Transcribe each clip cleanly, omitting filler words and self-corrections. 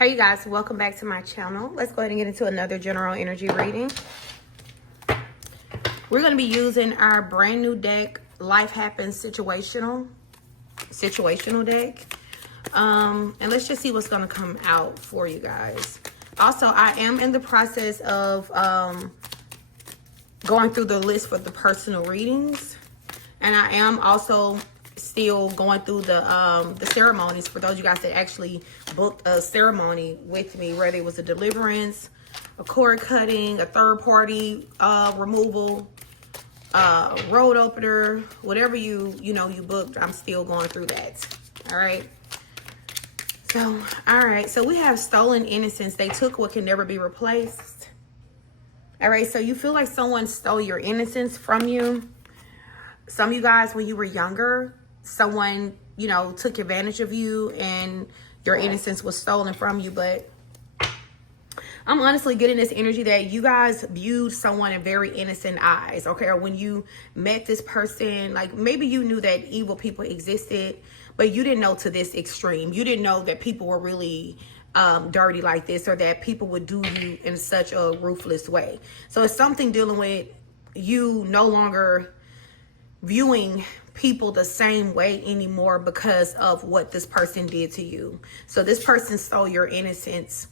Hey you guys, welcome back to my channel. Let's go ahead and get into another general energy reading. We're going to be using our brand new deck, Life Happens situational deck. And let's just see what's going to come out for you guys. Also, I am in the process of going through the list for the personal readings, and I am also still going through the ceremonies for those of you guys that actually booked a ceremony with me, whether it was a deliverance, a cord cutting, a third party removal, road opener, whatever you booked. I'm still going through that. All right. So we have stolen innocence. They took what can never be replaced. All right, so you feel like someone stole your innocence from you. Some of you guys, when you were younger, someone, took advantage of you and your innocence was stolen from you. But I'm honestly getting this energy that you guys viewed someone in very innocent eyes, okay? Or when you met this person, like maybe you knew that evil people existed, but you didn't know to this extreme. You didn't know that people were really dirty like this, or that people would do you in such a ruthless way. So it's something dealing with you no longer viewing people the same way anymore because of what this person did to you. So this person stole your innocence.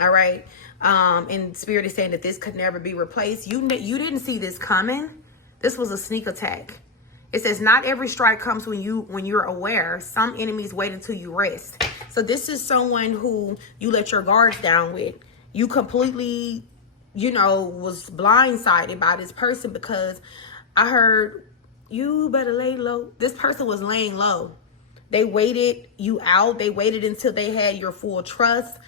All right. And Spirit is saying that this could never be replaced. You didn't see this coming. This was a sneak attack. It says not every strike comes when you're aware. Some enemies wait until you rest. So this is someone who you let your guards down with. You completely, was blindsided by this person because I heard you better lay low. This person was laying low. They waited you out. They waited until they had your full trust,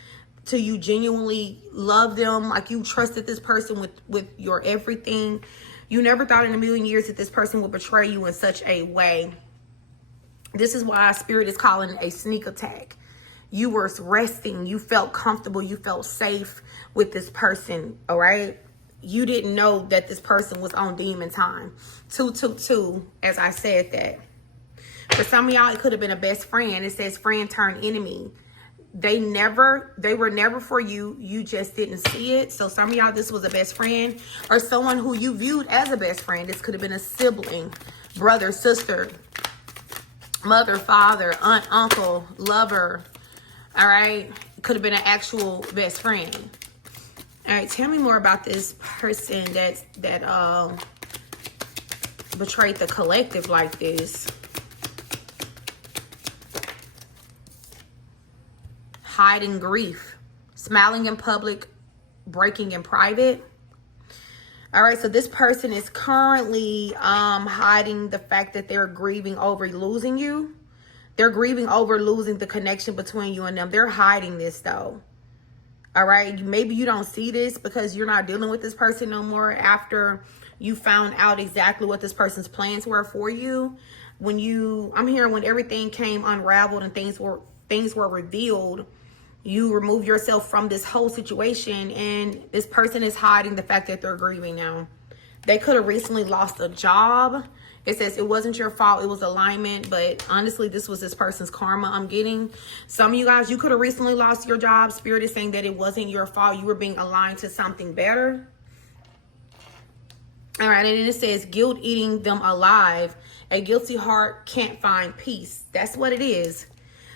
till you genuinely love them, like you trusted this person with your everything. You never thought in a million years that this person would betray you in such a way. This is why Spirit is calling it a sneak attack. You were resting. You felt comfortable. You felt safe with this person, all right? You didn't know that this person was on demon time. 222, as I said that. For some of y'all, it could have been a best friend. It says friend turned enemy. They were never for you. You just didn't see it. So some of y'all, this was a best friend or someone who you viewed as a best friend. This could have been a sibling, brother, sister, mother, father, aunt, uncle, lover. All right. It could have been an actual best friend. All right. Tell me more about this person that betrayed the collective like this. Hiding grief, smiling in public, breaking in private. All right, so this person is currently hiding the fact that they're grieving over losing you. They're grieving over losing the connection between you and them. They're hiding this though. All right, maybe you don't see this because you're not dealing with this person no more after you found out exactly what this person's plans were for you. I'm hearing when everything came unraveled and things were revealed, you remove yourself from this whole situation, and this person is hiding the fact that they're grieving now. They could have recently lost a job. It says it wasn't your fault, it was alignment, but honestly, this was this person's karma I'm getting. Some of you guys, you could have recently lost your job. Spirit is saying that it wasn't your fault. You were being aligned to something better. All right, and then it says guilt eating them alive. A guilty heart can't find peace. That's what it is.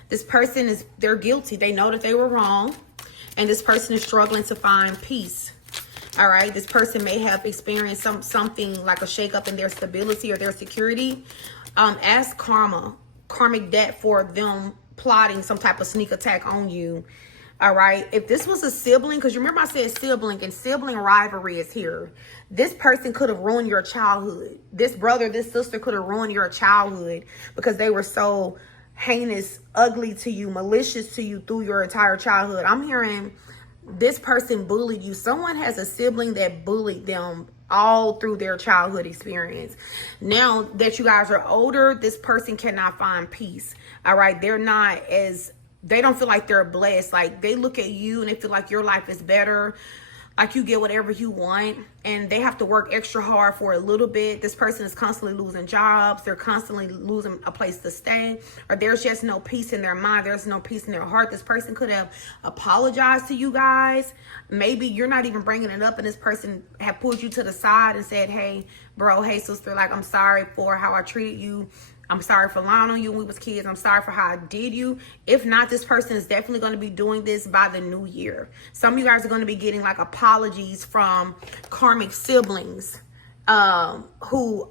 This person they're guilty. They know that they were wrong. And this person is struggling to find peace. All right. This person may have experienced something like a shakeup in their stability or their security. Ask karmic debt for them plotting some type of sneak attack on you. All right. If this was a sibling, because remember I said sibling, and sibling rivalry is here. This person could have ruined your childhood. This brother, this sister could have ruined your childhood because they were so heinous, ugly to you, malicious to you through your entire childhood. I'm hearing this person bullied you. Someone has a sibling that bullied them all through their childhood experience. Now that you guys are older, this person cannot find peace. All right. They don't feel like they're blessed. Like they look at you and they feel like your life is better. like you get whatever you want, and they have to work extra hard for a little bit. This person is constantly losing jobs. They're constantly losing a place to stay, or there's just no peace in their mind. There's no peace in their heart. This person could have apologized to you guys. Maybe you're not even bringing it up, and this person have pulled you to the side and said, hey, bro, hey, sister, like, I'm sorry for how I treated you. I'm sorry for lying on you when we was kids. I'm sorry for how I did you. If not, this person is definitely going to be doing this by the new year. Some of you guys are going to be getting like apologies from karmic siblings who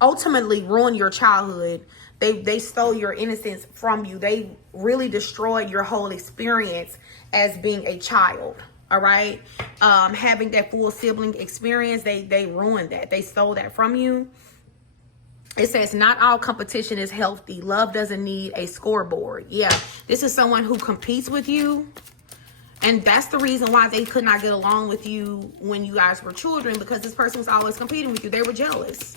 ultimately ruined your childhood. They stole your innocence from you. They really destroyed your whole experience as being a child. All right. Having that full sibling experience, they ruined that. They stole that from you. It says, not all competition is healthy. Love doesn't need a scoreboard. Yeah, this is someone who competes with you. And that's the reason why they could not get along with you when you guys were children, because this person was always competing with you. They were jealous.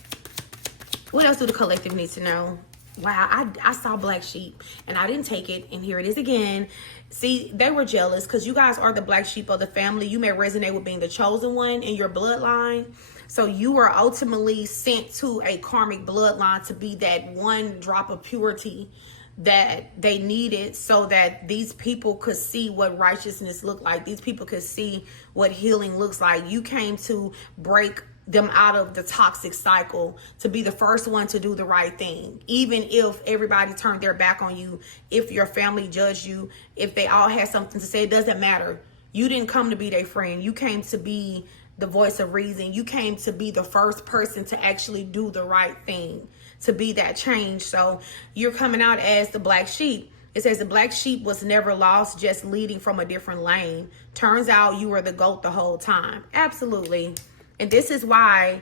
What else do the collective need to know? Wow, I saw black sheep and I didn't take it. And here it is again. See, they were jealous because you guys are the black sheep of the family. You may resonate with being the chosen one in your bloodline. So you were ultimately sent to a karmic bloodline to be that one drop of purity that they needed, so that these people could see what righteousness looked like. These people could see what healing looks like. You came to break them out of the toxic cycle, to be the first one to do the right thing. Even if everybody turned their back on you, if your family judged you, if they all had something to say, it doesn't matter. You didn't come to be their friend. You came to be the voice of reason. You came to be the first person to actually do the right thing, to be that change. So you're coming out as the black sheep. It says the black sheep was never lost, just leading from a different lane. Turns out you were the GOAT the whole time. Absolutely. And this is why,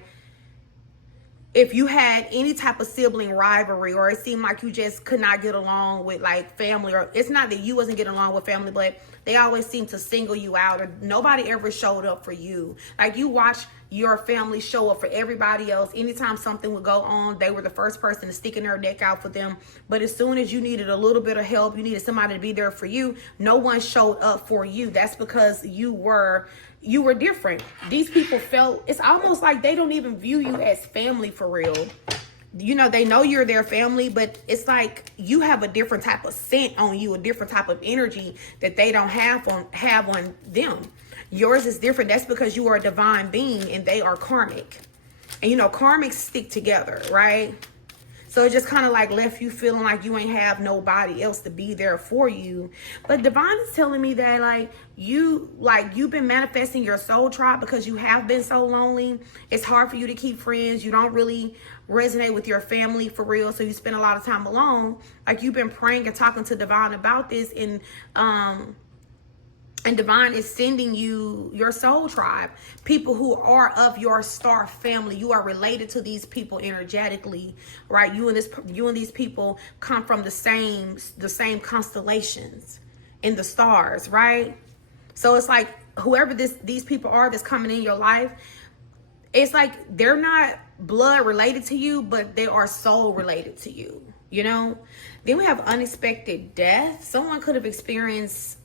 if you had any type of sibling rivalry, or it seemed like you just could not get along with like family, or it's not that you wasn't getting along with family, but they always seem to single you out, or nobody ever showed up for you. Like, you watch your family show up for everybody else. Anytime something would go on, they were the first person to stick in their neck out for them. But as soon as you needed a little bit of help, you needed somebody to be there for you, no one showed up for you. That's because you were different. These people felt, it's almost like they don't even view you as family for real. You know, they know you're their family, but it's like you have a different type of scent on you, a different type of energy that they don't have on them. Yours is different. That's because you are a divine being and they are karmic. And you know, karmics stick together, right? So it just kind of like left you feeling like you ain't have nobody else to be there for you. But divine is telling me that you've been manifesting your soul tribe because you have been so lonely. It's hard for you to keep friends. You don't really resonate with your family for real. So you spend a lot of time alone. Like, you've been praying and talking to divine about this, and divine is sending you your soul tribe, people who are of your star family. You are related to these people energetically, right? You and these people come from the same constellations in the stars, right? So it's like whoever these people are that's coming in your life, it's like they're not blood related to you, but they are soul related to you, you know? Then we have unexpected death. Someone could have experienced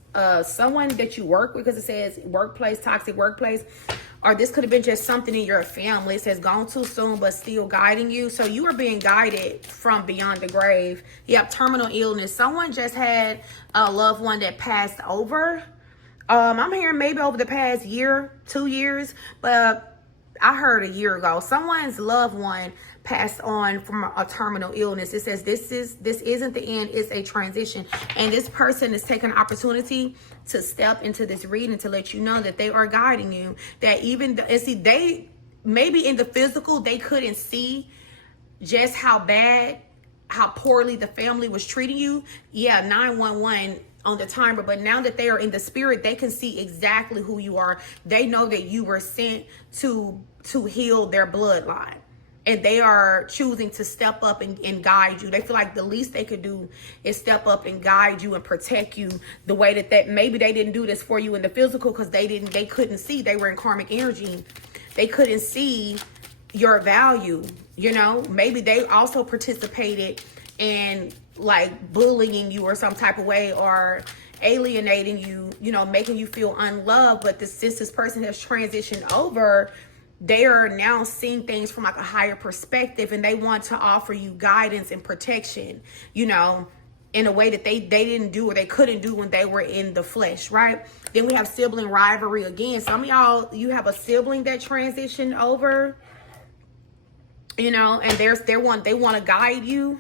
someone that you work with, because it says workplace, toxic workplace, or this could have been just something in your family. It says gone too soon, but still guiding you. So you are being guided from beyond the grave. You have terminal illness. Someone just had a loved one that passed over. I'm hearing maybe over the past year, 2 years, but I heard a year ago, someone's loved one passed on from a terminal illness. It says this isn't the end, it's a transition. And this person is taking an opportunity to step into this reading to let you know that they are guiding you. That they maybe in the physical, they couldn't see just how poorly the family was treating you. Yeah, 911 on the timer, but now that they are in the spirit, they can see exactly who you are. They know that you were sent to heal their bloodline, and they are choosing to step up and guide you. They feel like the least they could do is step up and guide you and protect you the way that maybe they didn't do this for you in the physical, because they couldn't see. They were in karmic energy. They couldn't see your value, you know? Maybe they also participated in like bullying you or some type of way, or alienating you, you know, making you feel unloved. But since this person has transitioned over, they are now seeing things from like a higher perspective, and they want to offer you guidance and protection, you know, in a way that they didn't do or they couldn't do when they were in the flesh, right? Then we have sibling rivalry again. Some of y'all, you have a sibling that transitioned over, you know, and they want to guide you.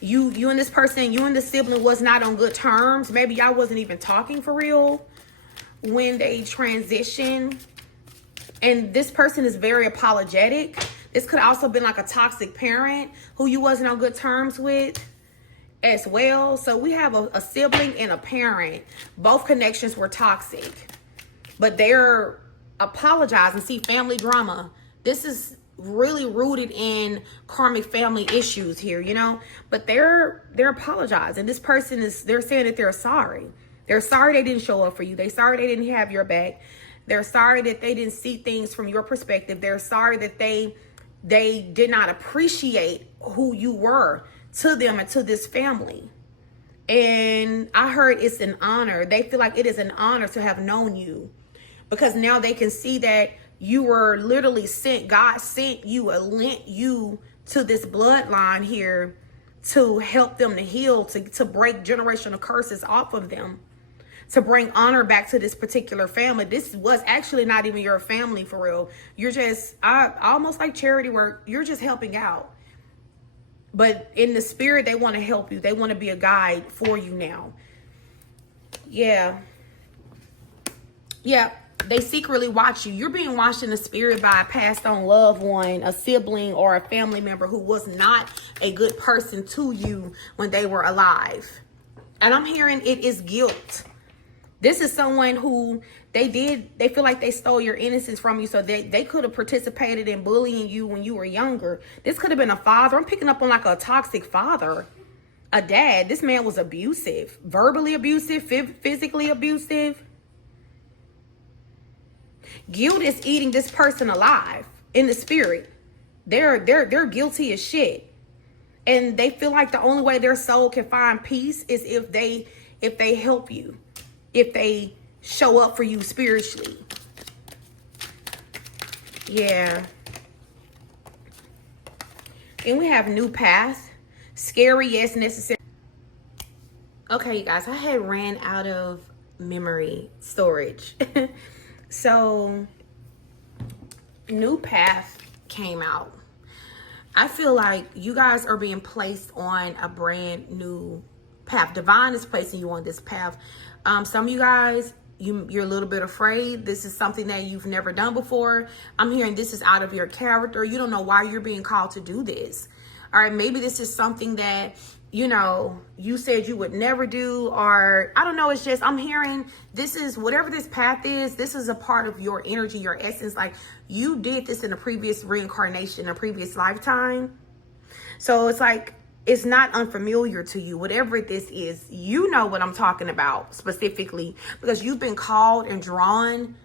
You and this person, you and the sibling was not on good terms. Maybe y'all wasn't even talking for real when they transition. And this person is very apologetic. This could also been like a toxic parent who you wasn't on good terms with as well. So we have a sibling and a parent. Both connections were toxic, but they're apologizing. See, family drama. This is really rooted in karmic family issues here, you know, but they're apologizing. This person they're saying that they're sorry. They're sorry they didn't show up for you. They're sorry they didn't have your back. They're sorry that they didn't see things from your perspective. They're sorry that they did not appreciate who you were to them and to this family. And I heard it's an honor. They feel like it is an honor to have known you, because now they can see that you were literally sent. God sent you or lent you to this bloodline here to help them to heal, to break generational curses off of them, to bring honor back to this particular family. This was actually not even your family for real. You're just, almost like charity work. You're just helping out. But in the spirit, they want to help you. They want to be a guide for you now. Yeah. Yeah. They secretly watch you. You're being watched in the spirit by a passed on loved one, a sibling, or a family member who was not a good person to you when they were alive. And I'm hearing it is guilt. This is someone who they feel like they stole your innocence from you. So they could have participated in bullying you when you were younger. This could have been a father. I'm picking up on like a toxic father, a dad. This man was abusive, verbally abusive, physically abusive. Guilt is eating this person alive in the spirit. They're guilty as shit. And they feel like the only way their soul can find peace is if they help you, if they show up for you spiritually. Yeah. And we have new path. Scary, yes, necessary. Okay, you guys, I had ran out of memory storage. So, new path came out. I feel like you guys are being placed on a brand new path. Divine is placing you on this path. Some of you guys, you're a little bit afraid. This is something that you've never done before. I'm hearing this is out of your character. You don't know why you're being called to do this. All right, maybe this is something that, you know, you said you would never do, or I don't know. It's just, I'm hearing this is, whatever this path is, this is a part of your energy, your essence. Like you did this in a previous reincarnation, a previous lifetime. So it's like, it's not unfamiliar to you. Whatever this is, you know what I'm talking about specifically, because you've been called and drawn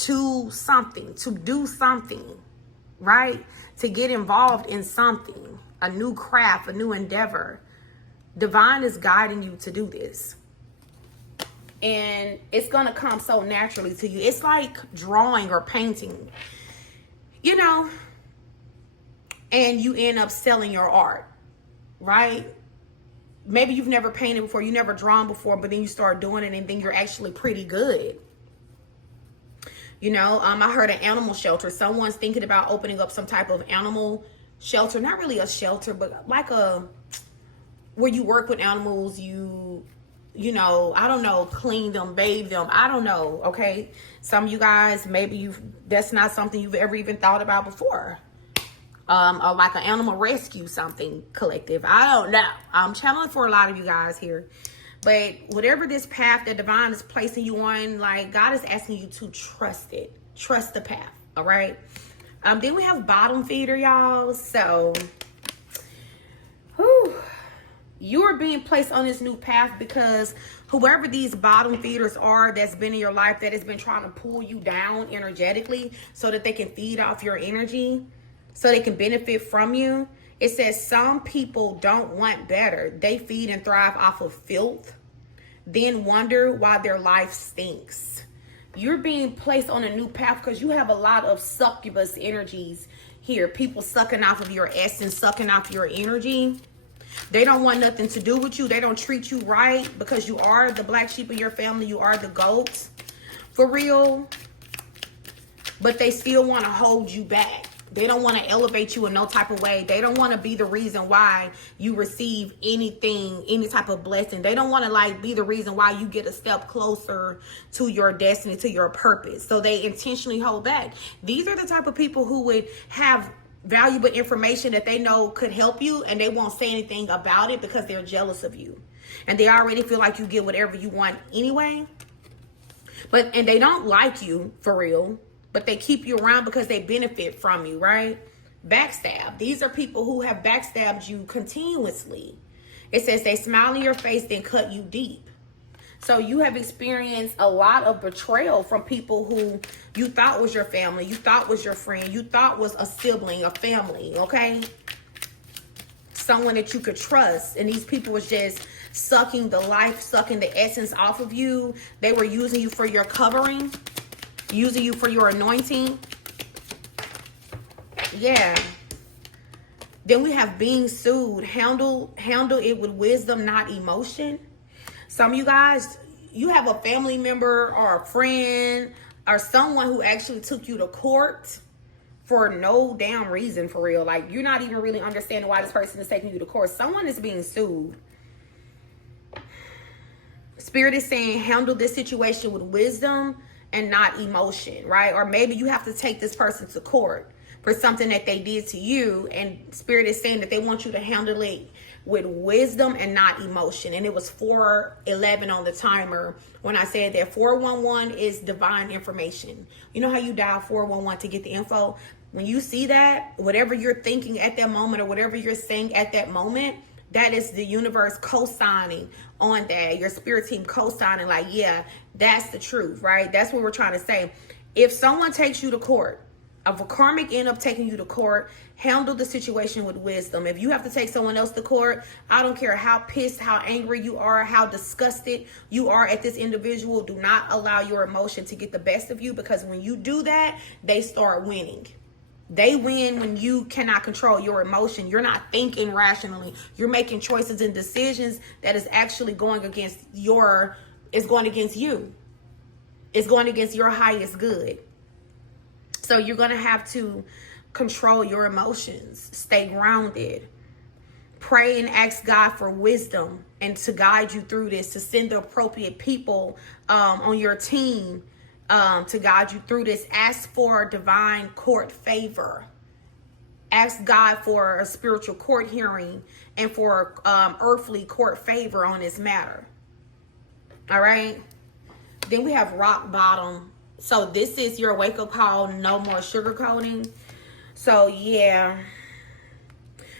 to something, to do something, right? To get involved in something, a new craft, a new endeavor. Divine is guiding you to do this. And it's going to come so naturally to you. It's like drawing or painting, you know, and you end up selling your art, right? Maybe you've never painted before, you never drawn before, but then you start doing it and then you're actually pretty good. You know, I heard an animal shelter. Someone's thinking about opening up some type of animal shelter. Not really a shelter, but like where you work with animals, you know, I don't know, clean them, bathe them. I don't know, okay? Some of you guys, maybe that's not something you've ever even thought about before. Or like an animal rescue something collective. I don't know. I'm channeling for a lot of you guys here. But whatever this path that Divine is placing you on, like God is asking you to trust it. Trust the path, all right? Then we have bottom feeder, y'all. So, you are being placed on this new path because whoever these bottom feeders are that's been in your life that has been trying to pull you down energetically so that they can feed off your energy, so they can benefit from you. It says some people don't want better. They feed and thrive off of filth. then wonder why their life stinks. You're being placed on a new path because you have a lot of succubus energies here. People sucking off of your essence, sucking off your energy. They don't want nothing to do with you. They don't treat you right because you are the black sheep of your family. You are the goat, for real. But they still want to hold you back. They don't want to elevate you in no type of way. They don't want to be the reason why you receive anything, any type of blessing. They don't want to like be the reason why you get a step closer to your destiny, to your purpose. So they intentionally hold back. These are the type of people who would have valuable information that they know could help you, and they won't say anything about it because they're jealous of you. And they already feel like you get whatever you want anyway. And they don't like you for real. But they keep you around because they benefit from you, right? Backstab. These are people who have backstabbed you continuously. It says they smile in your face, then cut you deep. So you have experienced a lot of betrayal from people who you thought was your family, you thought was your friend, you thought was a sibling, a family, okay? Someone that you could trust. And these people was just sucking the life, sucking the essence off of you. They were using you for your covering, using you for your anointing. Yeah. Then we have being sued. Handle it with wisdom, not emotion. Some of you guys, you have a family member or a friend or someone who actually took you to court for no damn reason, for real. Like, you're not even really understanding why this person is taking you to court. Someone is being sued. Spirit is saying handle this situation with wisdom and not emotion, right? Or maybe you have to take this person to court for something that they did to you, and Spirit is saying that they want you to handle it with wisdom and not emotion. And it was 4:11 on the timer when I said that. 411 is divine information. You know how you dial 411 to get the info? When you see that, whatever you're thinking at that moment or whatever you're saying at that moment, that is the universe co-signing on that. Your spirit team co-signing, like, yeah, that's the truth, right? That's what we're trying to say. If someone takes you to court, if a karmic end up taking you to court, handle the situation with wisdom. If you have to take someone else to court, I don't care how pissed, how angry you are, how disgusted you are at this individual, do not allow your emotion to get the best of you, because when you do that, they start winning. They win when you cannot control your emotion. You're not thinking rationally. You're making choices and decisions that is actually going against it's going against you. It's going against your highest good. So you're going to have to control your emotions. Stay grounded. Pray and ask God for wisdom and to guide you through this, to send the appropriate people on your team to guide you through this. Ask for divine court favor. Ask God for a spiritual court hearing and for earthly court favor on this matter. All right. Then we have rock bottom. So this is your wake up call. No more sugarcoating. So yeah.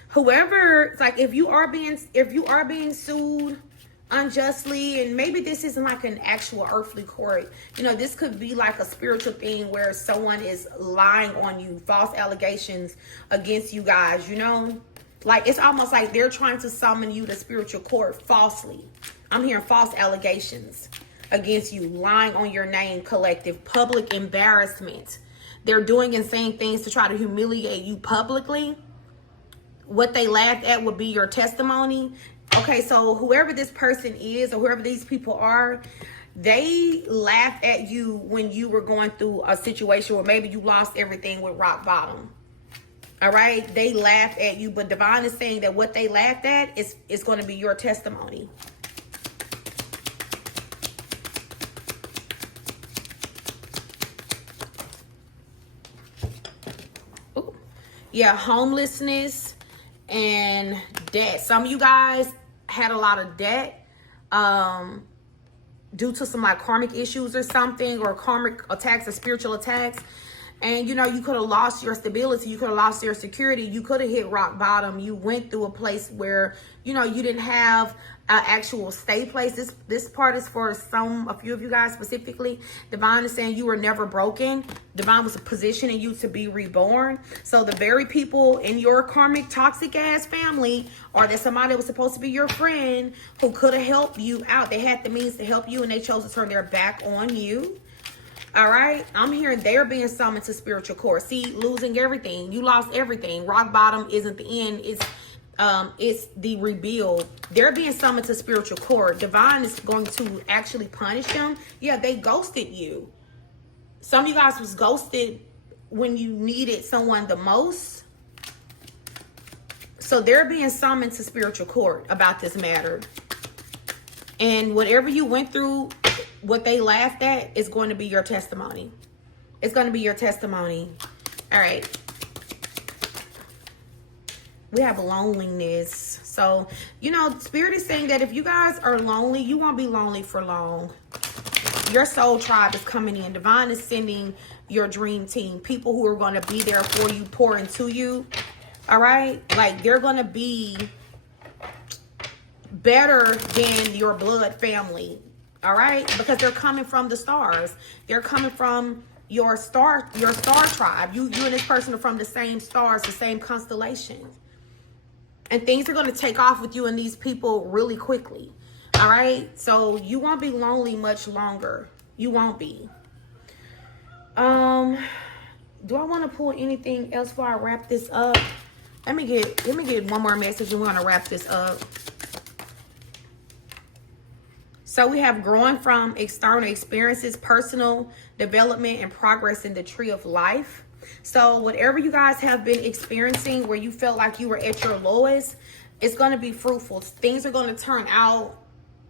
Whoever, it's like, if you are being sued unjustly, and maybe this isn't like an actual earthly court, you know, this could be like a spiritual thing where someone is lying on you, false allegations against you guys, you know, like it's almost like they're trying to summon you to spiritual court falsely. I'm hearing false allegations against you, lying on your name, collective, public embarrassment. They're doing and saying things to try to humiliate you publicly. What they laughed at would be your testimony. Okay, so whoever this person is or whoever these people are, they laughed at you when you were going through a situation where maybe you lost everything with rock bottom. All right, they laughed at you, but Divine is saying that what they laughed at is going to be your testimony. Ooh. Yeah, homelessness and debt. Some of you guys had a lot of debt due to some like karmic issues or something, or karmic attacks or spiritual attacks. And, you know, you could have lost your stability. You could have lost your security. You could have hit rock bottom. You went through a place where, you know, you didn't have an actual stay place. This part is for a few of you guys specifically. Divine is saying you were never broken. Divine was positioning you to be reborn. So the very people in your karmic toxic ass family, or that somebody that was supposed to be your friend who could have helped you out, they had the means to help you and they chose to turn their back on you. All right, I'm hearing they're being summoned to spiritual court. See, losing everything. You lost everything. Rock bottom isn't the end. It's the rebuild. They're being summoned to spiritual court. Divine is going to actually punish them. Yeah, they ghosted you. Some of you guys was ghosted when you needed someone the most. So they're being summoned to spiritual court about this matter. And whatever you went through, what they laughed at is going to be your testimony. It's going to be your testimony. All right. We have loneliness. So, you know, Spirit is saying that if you guys are lonely, you won't be lonely for long. Your soul tribe is coming in. Divine is sending your dream team. People who are going to be there for you, pour into you. All right? Like, they're going to be better than your blood family. All right, because they're coming from the stars. They're coming from your star tribe. You and this person are from the same stars, the same constellations. And things are going to take off with you and these people really quickly. All right, so you won't be lonely much longer. You won't be. Do I want to pull anything else before I wrap this up? Let me get one more message and we're going to wrap this up. So we have growing from external experiences, personal development, and progress in the tree of life. So whatever you guys have been experiencing where you felt like you were at your lowest, it's going to be fruitful. Things are going to turn out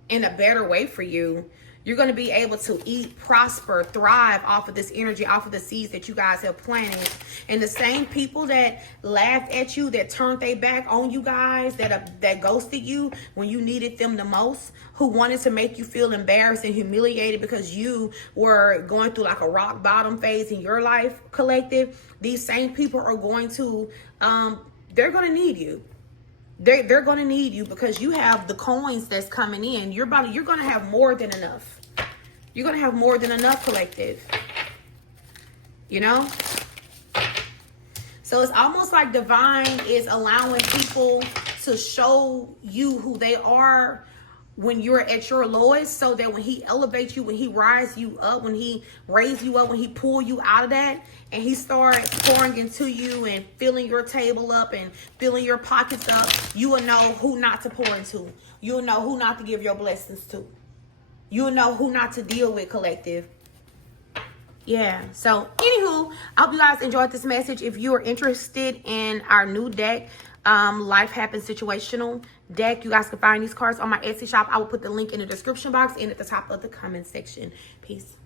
in a better way for you. You're going to be able to eat, prosper, thrive off of this energy, off of the seeds that you guys have planted. And the same people that laughed at you, that turned their back on you guys, that ghosted you when you needed them the most, who wanted to make you feel embarrassed and humiliated because you were going through like a rock bottom phase in your life, collective, these same people are going to, they're going to need you. They're going to need you because you have the coins that's coming in. You're going to have more than enough. You're going to have more than enough, collective. You know? So it's almost like Divine is allowing people to show you who they are when you're at your lowest, so that when he elevates you, when he rises you up, when he raises you up, when he pull you out of that, and he starts pouring into you and filling your table up and filling your pockets up, you will know who not to pour into. You'll know who not to give your blessings to. You'll know who not to deal with, collective. Yeah. So, anywho, I hope you guys enjoyed this message. If you are interested in our new deck, Life Happens Situational deck, you guys can find these cards on my Etsy shop. I will put the link in the description box and at the top of the comment section. Peace.